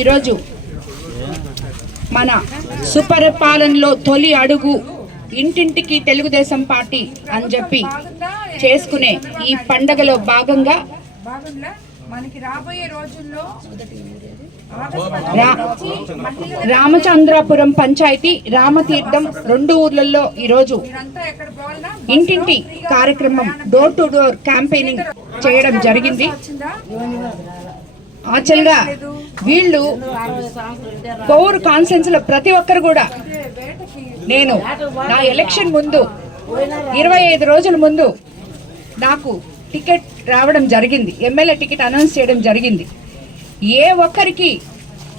ఈరోజు మన సుపరిపాలనలో తొలి అడుగు ఇంటింటికి తెలుగుదేశం పార్టీ అని చెప్పి చేసుకునే ఈ పండగలో భాగంగా మనకి రాబోయే రోజుల్లో రామచంద్రాపురం పంచాయతీ రామతీర్థం 2 ఊర్లలో ఈరోజు ఇంటింటి కార్యక్రమం డోర్ టు డోర్ క్యాంపెయినింగ్ చేయడం జరిగింది. యాక్చువల్గా వీళ్ళు కోవూరు కాన్స్టిట్యున్సీ లో ప్రతి ఒక్కరు కూడా నేను నా ఎలక్షన్ ముందు 25 రోజుల ముందు నాకు టికెట్ రావడం జరిగింది, ఎమ్మెల్యే టికెట్ అనౌన్స్ చేయడం జరిగింది. ఏ ఒక్కరికి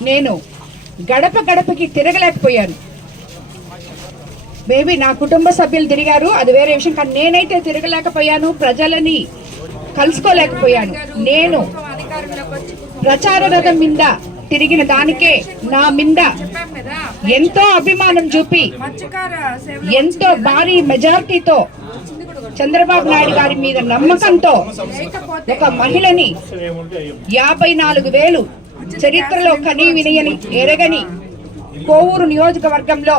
నేను గడప గడపకి తిరగలేకపోయాను. మేబీ నా కుటుంబ సభ్యులు తిరిగారు, అది వేరే విషయం, కానీ నేనైతే తిరగలేకపోయాను, ప్రజలని కలుసుకోలేకపోయాను. నేను ప్రచార రథం మీద తిరిగిన దానికే నా మీద ఎంతో అభిమానం చూపి ఎంతో భారీ మెజారిటీతో చంద్రబాబు నాయుడు గారి మీద నమ్మకంతో ఒక మహిళని 54,000 చరిత్రలో కనీ వినయని ఎరగని కోవూరు నియోజకవర్గంలో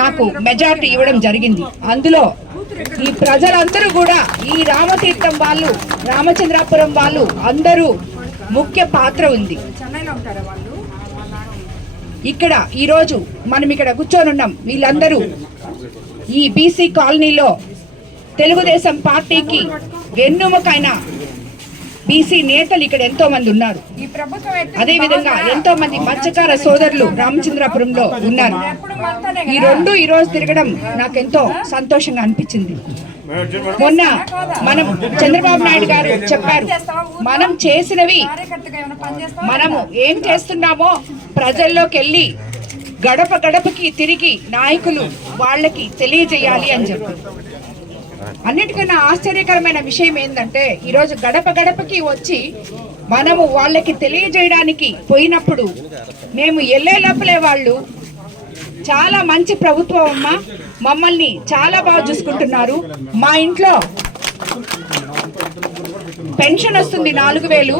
నాకు మెజారిటీ ఇవ్వడం జరిగింది. అందులో ఈ ప్రజలందరూ కూడా ఈ రామతీర్థం వాళ్ళు, రామచంద్రాపురం వాళ్ళు అందరూ ముఖ్య పాత్ర ఉంది. ఇక్కడ ఈరోజు మనం ఇక్కడ కూర్చొని ఉన్నాం. వీళ్ళందరూ ఈ బీసీ కాలనీలో తెలుగుదేశం పార్టీకి వెన్నుముకైన బీసీ నేతలు ఇక్కడ ఎంతో మంది ఉన్నారు. అదే విధంగా ఎంతో మంది మత్స్యకార సోదరులు రామచంద్రాపురంలో ఉన్నారు. ఈ రెండు ఈ రోజు తిరగడం నాకెంతో సంతోషంగా అనిపించింది. మొన్న మనం చంద్రబాబు నాయుడు గారు చెప్పారు, మనం చేసినవి మనము ఏం చేస్తున్నామో ప్రజల్లోకి వెళ్ళి గడప గడపకి తిరిగి నాయకులు వాళ్ళకి తెలియజేయాలి అని చెప్పారు. అన్నిటికన్నా ఆశ్చర్యకరమైన విషయం ఏంటంటే ఈరోజు గడప గడపకి వచ్చి మనము వాళ్ళకి తెలియజేయడానికి పోయినప్పుడు మేము వెళ్ళే లోపలే వాళ్ళు చాలా మంచి ప్రభుత్వం అమ్మ, మమ్మల్ని చాలా బాగా చూసుకుంటున్నారు, మా ఇంట్లో పెన్షన్ వస్తుంది 4,000,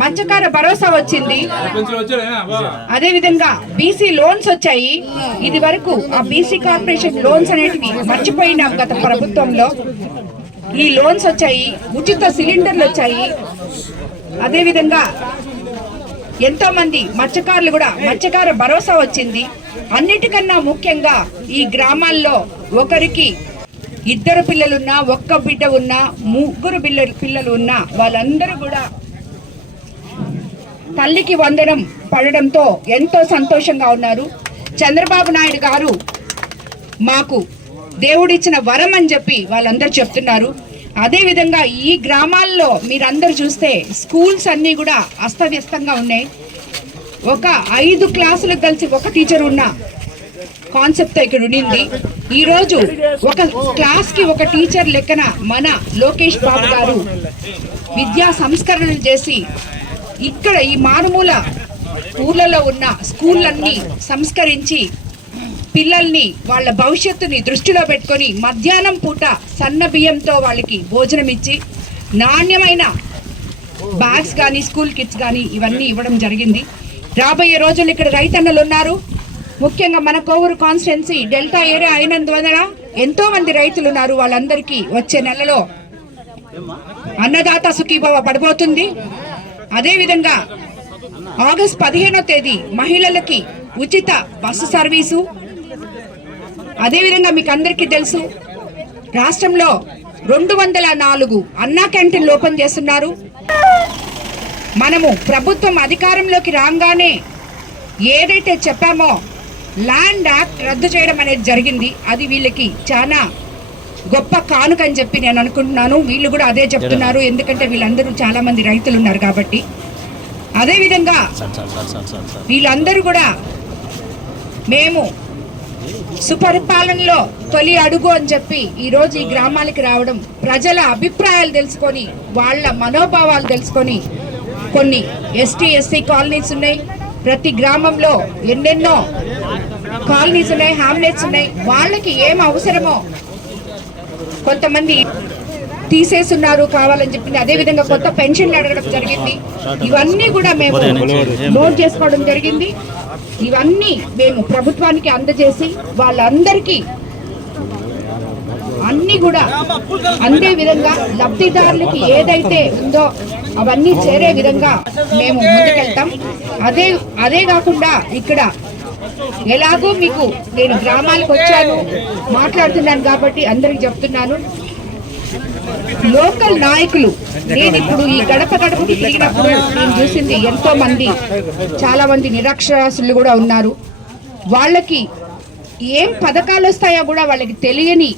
మత్స్యకార భరోసా వచ్చింది, అదే విధంగా బీసీ లోన్స్ వచ్చాయి. ఇది వరకు ఆ బీసీ కార్పొరేషన్ లోన్స్ అనేటివి మర్చిపోయినాం గత ప్రభుత్వంలో. ఈ లోన్స్ వచ్చాయి, ఉచిత సిలిండర్లు వచ్చాయి. అదే విధంగా ఎంతో మంది మత్స్యకారులు కూడా మత్స్యకార భరోసా వచ్చింది. అన్నిటికన్నా ముఖ్యంగా ఈ గ్రామాల్లో ఒకరికి 2 పిల్లలున్నా, 1 బిడ్డ ఉన్నా, 3 పిల్లలు ఉన్నా వాళ్ళందరూ కూడా తల్లికి వందనం పడడంతో ఎంతో సంతోషంగా ఉన్నారు. చంద్రబాబు నాయుడు గారు మాకు దేవుడిచ్చిన వరం అని చెప్పి వాళ్ళందరూ చెప్తున్నారు. అదేవిధంగా ఈ గ్రామాల్లో మీరందరూ చూస్తే స్కూల్స్ అన్నీ కూడా అస్తవ్యస్తంగా ఉన్నాయి. ఒక 5 క్లాసులకు కలిసి ఒక టీచర్ ఉన్న కాన్సెప్ట్ ఇక్కడ ఉండింది. ఈరోజు ఒక క్లాస్కి ఒక టీచర్ లెక్కన మన లోకేష్ బాబు గారు విద్యా సంస్కరణలు చేసి ఇక్కడ ఈ మారుమూల ఊర్లలో ఉన్న స్కూళ్ళన్నీ సంస్కరించి పిల్లల్ని వాళ్ళ భవిష్యత్తుని దృష్టిలో పెట్టుకొని మధ్యాహ్నం పూట సన్న బియ్యంతో వాళ్ళకి భోజనం ఇచ్చి నాణ్యమైన బ్యాగ్స్ కానీ స్కూల్ కిట్స్ కానీ ఇవన్నీ ఇవ్వడం జరిగింది. రాబోయే రోజులు ఇక్కడ రైతన్నలు ఉన్నారు. ముఖ్యంగా మన కోవూరు కాన్స్టిట్యున్సీ డెల్టా ఏరియా అయినందువలన ఎంతో మంది రైతులు ఉన్నారు. వాళ్ళందరికీ వచ్చే నెలలో అన్నదాత సుఖీభవ పడబోతుంది. అదేవిధంగా ఆగస్టు 15వ తేదీ మహిళలకి ఉచిత బస్సు సర్వీసు. అదేవిధంగా మీకు అందరికీ తెలుసు రాష్ట్రంలో 204 అన్నా క్యాంటీన్లు ఓపెన్ చేస్తున్నారు. మనము ప్రభుత్వం అధికారంలోకి రాగానే ఏదైతే చెప్పామో ల్యాండ్ యాక్ట్ రద్దు చేయడం అనేది జరిగింది. అది వీళ్ళకి చాలా గొప్ప కానుక అని చెప్పి నేను అనుకుంటున్నాను. వీళ్ళు కూడా అదే చెప్తున్నారు, ఎందుకంటే వీళ్ళందరూ చాలా మంది రైతులు ఉన్నారు కాబట్టి. అదేవిధంగా వీళ్ళందరూ కూడా మేము సుపరిపాలనలో తొలి అడుగు అని చెప్పి ఈరోజు ఈ గ్రామాలకి రావడం, ప్రజల అభిప్రాయాలు తెలుసుకొని వాళ్ళ మనోభావాలు తెలుసుకొని, కొన్ని ఎస్టీ ఎస్సీ కాలనీస్ ఉన్నాయి, ప్రతి గ్రామంలో ఎన్నెన్నో కాలనీస్ ఉన్నాయి, హ్యామ్లెట్స్ ఉన్నాయి. వాళ్ళకి ఏం అవసరమో కొంతమంది తీసేస్తున్నారు కావాలని చెప్పింది. అదేవిధంగా కొత్త పెన్షన్లు అడగడం జరిగింది. ఇవన్నీ కూడా మేము నోట్ చేసుకోవడం జరిగింది. ఇవన్నీ మేము ప్రభుత్వానికి అందజేసి వాళ్ళందరికీ అన్ని కూడా అందే విధంగా లబ్ధిదారులకి ఏదైతే ఉందో అవన్నీ చేరే విధంగా మేము ముందుకెళ్తాం. అదే కాకుండా ఇక్కడ ఎలాగో మీకు నేను గ్రామాలకు వచ్చాను మాట్లాడుతున్నాను కాబట్టి అందరికి చెప్తున్నాను, లోకల్ నాయకులు నేను ఇప్పుడు ఈ గడప గడపకి తిరిగినప్పుడు నేను చూసింది ఎంతో మంది, చాలా మంది నిరక్షరాస్యులు కూడా ఉన్నారు. వాళ్ళకి ఏం పథకాలు వస్తాయో కూడా వాళ్ళకి తెలియని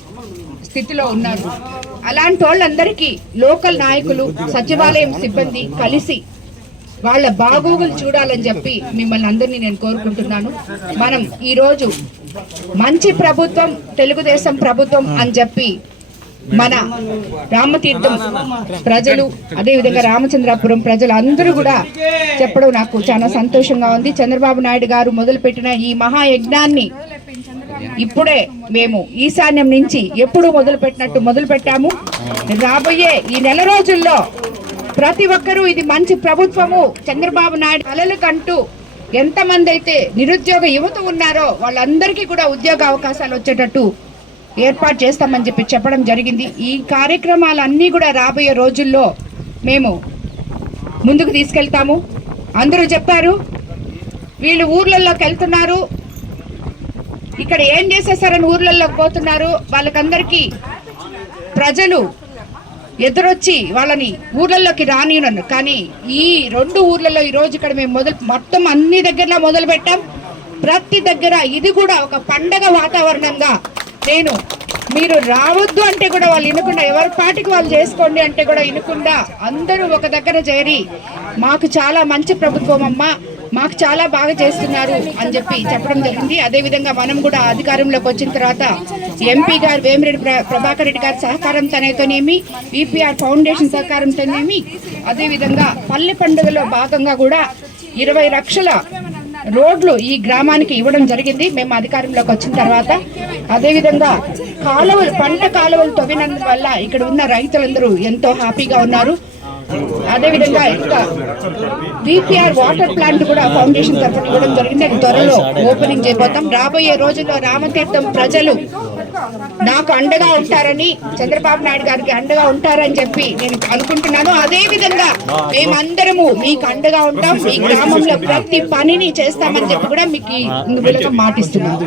స్థితిలో ఉన్నారు. అలాంటి వాళ్ళందరికీ లోకల్ నాయకులు, సచివాలయం సిబ్బంది కలిసి వాళ్ళ బాగోగులు చూడాలని చెప్పి మిమ్మల్ని అందరినీ నేను కోరుకుంటున్నాను. మనం ఈరోజు మంచి ప్రభుత్వం, తెలుగుదేశం ప్రభుత్వం అని చెప్పి మన రామతీర్థం ప్రజలు, అదేవిధంగా రామచంద్రాపురం ప్రజలు అందరూ కూడా చెప్పడం నాకు చాలా సంతోషంగా ఉంది. చంద్రబాబు నాయుడు గారు మొదలుపెట్టిన ఈ మహాయజ్ఞాన్ని ఇప్పుడే మేము ఈశాన్యం నుంచి ఎప్పుడు మొదలుపెట్టినట్టు మొదలు పెట్టాము. రాబోయే ఈ నెల రోజుల్లో ప్రతి ఒక్కరూ ఇది మంచి ప్రభుత్వము, చంద్రబాబు నాయుడు కలలు కంటూ ఎంతమంది అయితే నిరుద్యోగ యువత ఉన్నారో వాళ్ళందరికీ కూడా ఉద్యోగ అవకాశాలు వచ్చేటట్టు ఏర్పాటు చేస్తామని చెప్పి చెప్పడం జరిగింది. ఈ కార్యక్రమాలన్నీ కూడా రాబోయే రోజుల్లో మేము ముందుకు తీసుకెళ్తాము. అందరూ చెప్పారు వీళ్ళు ఊర్లలోకి వెళ్తున్నారు, ఇక్కడ ఏం చేసేసారని ఊర్లలోకి పోతున్నారు, వాళ్ళకందరికీ ప్రజలు ఎదురొచ్చి వాళ్ళని ఊర్లలోకి రానియను. కానీ ఈ 2 ఊర్లలో ఈరోజు ఇక్కడ మేము మొత్తం అన్ని దగ్గరలో మొదలు పెట్టాం. ప్రతి దగ్గర ఇది కూడా ఒక పండగ వాతావరణంగా, నేను మీరు రావద్దు అంటే కూడా వాళ్ళు వినకుండా, ఎవరి పాటికి వాళ్ళు చేసుకోండి అంటే కూడా వినకుండా అందరూ ఒక దగ్గర చేరి మాకు చాలా మంచి ప్రభుత్వం అమ్మా, మాకు చాలా బాగా చేస్తున్నారు అని చెప్పి చెప్పడం జరిగింది. అదేవిధంగా మనం కూడా అధికారంలోకి వచ్చిన తర్వాత ఎంపీ గారు వేమిరెడ్డి ప్రభాకర్ రెడ్డి గారి సహకారంతోనేమి, విపిఆర్ ఫౌండేషన్ సహకారంతోనేమి, అదేవిధంగా పల్లె పండుగలో భాగంగా కూడా 20 లక్షల రోడ్లు ఈ గ్రామానికి ఇవ్వడం జరిగింది మేము అధికారంలోకి వచ్చిన తర్వాత. అదేవిధంగా కాలువలు, పంట కాలువలు తవ్వినందువల్ల ఇక్కడ ఉన్న రైతులందరూ ఎంతో హ్యాపీగా ఉన్నారు. అదేవిధంగా ఇంకా విపిఆర్ వాటర్ ప్లాంట్ కూడా ఫౌండేషన్ తరఫున ఇవ్వడం జరిగింది. అది త్వరలో ఓపెనింగ్ చేయబోతాం. రాబోయే రోజుల్లో రామతీర్థం ప్రజలు నాకు అండగా ఉంటారని, చంద్రబాబు నాయుడు గారికి అండగా ఉంటారని చెప్పి నేను అనుకుంటున్నాను. అదే విధంగా మేమందరము మీకు అండగా ఉంటాం, మీ గ్రామంలో ప్రతి పనిని చేస్తామని చెప్పి కూడా మీకు మాటిస్తున్నాను.